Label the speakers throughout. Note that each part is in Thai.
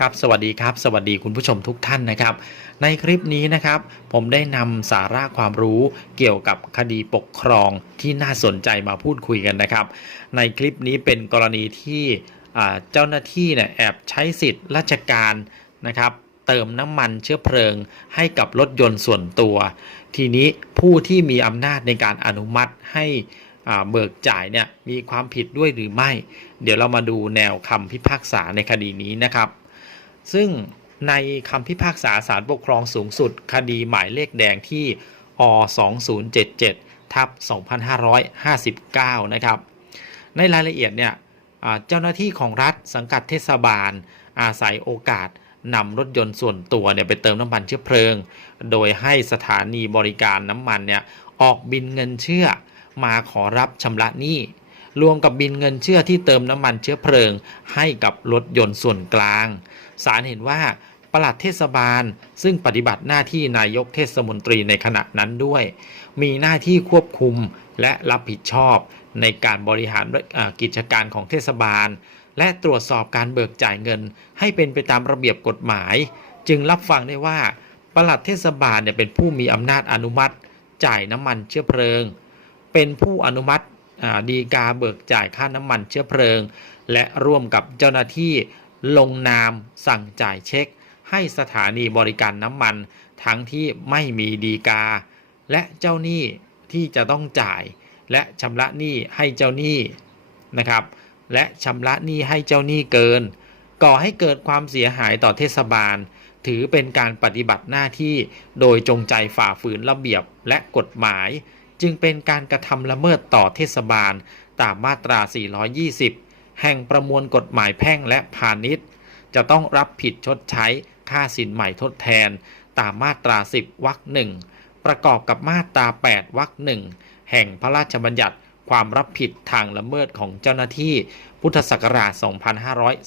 Speaker 1: ครับสวัสดีครับ สวัสดีคุณผู้ชมทุกท่านนะครับ ในคลิปนี้นะครับ ผมได้นำสาระความรู้เกี่ยวกับคดีปกครองที่น่าสนใจมาพูดคุยกันนะครับ ในคลิปนี้เป็นกรณีที่เจ้าหน้าที่เนี่ยแอบใช้สิทธิ์ราชการนะครับเติมน้ำมันเชื้อเพลิงให้กับรถยนต์ส่วนตัว ทีนี้ผู้ที่มีอำนาจในการอนุมัติให้เบิกจ่ายเนี่ยมีความผิดด้วยหรือไม่ เดี๋ยวเรามาดูแนวคำพิพากษาในคดีนี้นะครับ ซึ่งในคำพิพากษาศาลปกครองสูงสุด คดีหมายเลขแดงที่อ2077ทับ2559 นะครับ ในรายละเอียดเนี่ยเจ้าหน้าที่ของรัฐสังกัดเทศบาล อาศัยโอกาสนำรถยนต์ส่วนตัวเนี่ยไปเติมน้ำมันเชื้อเพลิง โดยให้สถานีบริการน้ำมันเนี่ยออกบินเงินเชื่อมาขอรับชำระหนี้รวมกับบินเงินเชื่อที่เติมน้ำมันเชื้อเพลิง ให้กับรถยนต์ส่วนกลาง ศาลเห็นว่าปลัดเทศบาล ซึ่งปฏิบัติหน้าที่นายกเทศมนตรีในขณะนั้นด้วย มีหน้าที่ควบคุมและรับผิดชอบในการบริหารกิจการของเทศบาล และตรวจสอบการเบิกจ่ายเงิน ให้เป็นไปตามระเบียบกฎหมาย จึงรับฟังได้ว่าปลัดเทศบาลเนี่ยเป็นผู้มีอำนาจอนุมัติ จ่ายน้ำมันเชื้อเพลิง เป็นผู้อนุมัติดีกาเบิกจ่ายค่าน้ำมันเชื้อเพลิง และร่วมกับเจ้าหน้าที่ ลงนามสั่งจ่ายเช็ค ให้สถานีบริการน้ำมัน ทั้งที่ไม่มีดีกา และเจ้าหนี้ที่จะต้องจ่าย และชำระหนี้ให้เจ้าหนี้นะครับ และชำระหนี้ให้เจ้าหนี้เกิน ก่อให้เกิดความเสียหายต่อเทศบาล ถือเป็นการปฏิบัติหน้าที่โดยจงใจฝ่าฝืนระเบียบและกฎหมาย จึงเป็นการกระทำละเมิดต่อเทศบาลตามมาตรา 420 แห่งประมวลกฎหมายแพ่งและพาณิชย์ จะต้องรับผิดชดใช้ค่าสินใหม่ทดแทน ตามมาตรา 10วรรคหนึ่งประกอบกับมาตรา 8วรรคหนึ่งแห่งพระราชบัญญัติความรับผิดทางละเมิดของเจ้าหน้าที่พุทธศักราช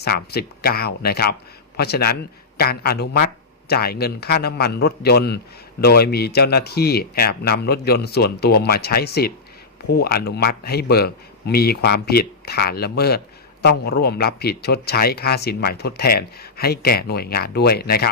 Speaker 1: 2539 นะครับ เพราะฉะนั้นการอนุมัติจ่ายเงินค่าน้ำมันรถยนต์ โดยมีเจ้าหน้าที่แอบนำรถยนต์ส่วนตัวมาใช้สิทธิ์ ผู้อนุมัติให้เบิกมีความผิดฐานละเมิด ต้องร่วมรับผิดชดใช้ค่าสินใหม่ทดแทนให้แก่หน่วยงานด้วยนะครับ